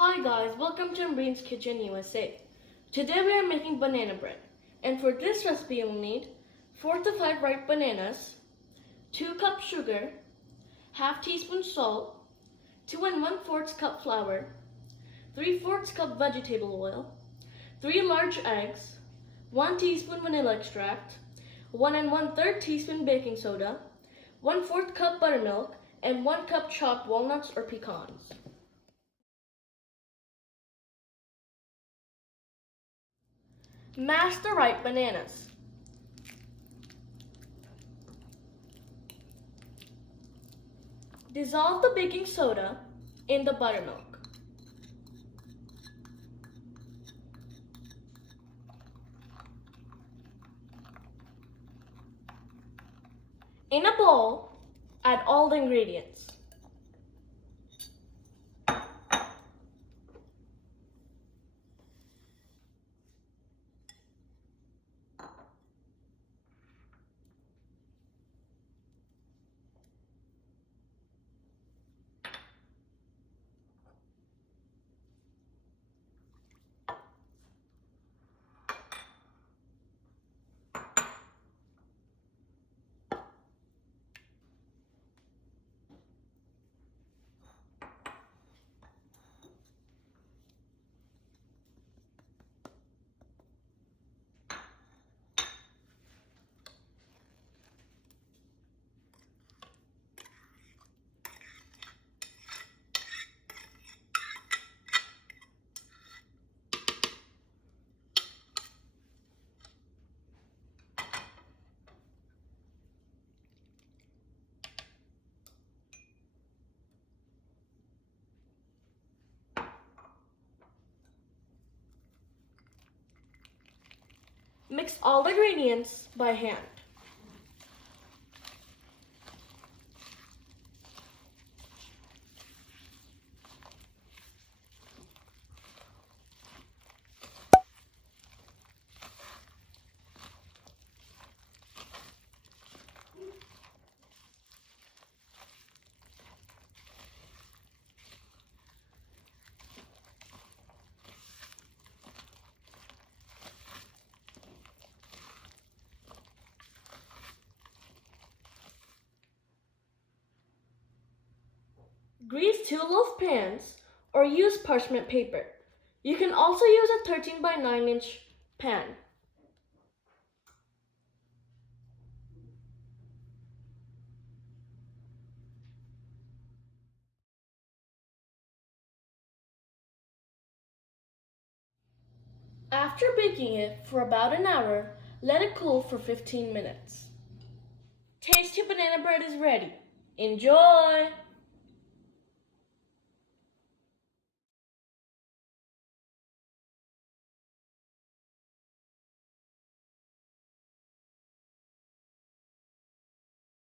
Hi guys, welcome to Ambreen's Kitchen USA. Today we are making banana bread. And for this recipe you'll need 4 to 5 ripe bananas, 2 cups sugar, half teaspoon salt, 2 1/4 cup flour, 3/4 cup vegetable oil, 3 large eggs, 1 teaspoon vanilla extract, 1 1/3 teaspoon baking soda, 1/4 cup buttermilk, and 1 cup chopped walnuts or pecans. Mash the ripe bananas. Dissolve the baking soda in the buttermilk. In a bowl, add all the ingredients. Mix all the ingredients by hand. Grease 2 loaf pans or use parchment paper. You can also use a 13 by 9-inch pan. After baking it for about an hour, let it cool for 15 minutes. Tasty banana bread is ready. Enjoy!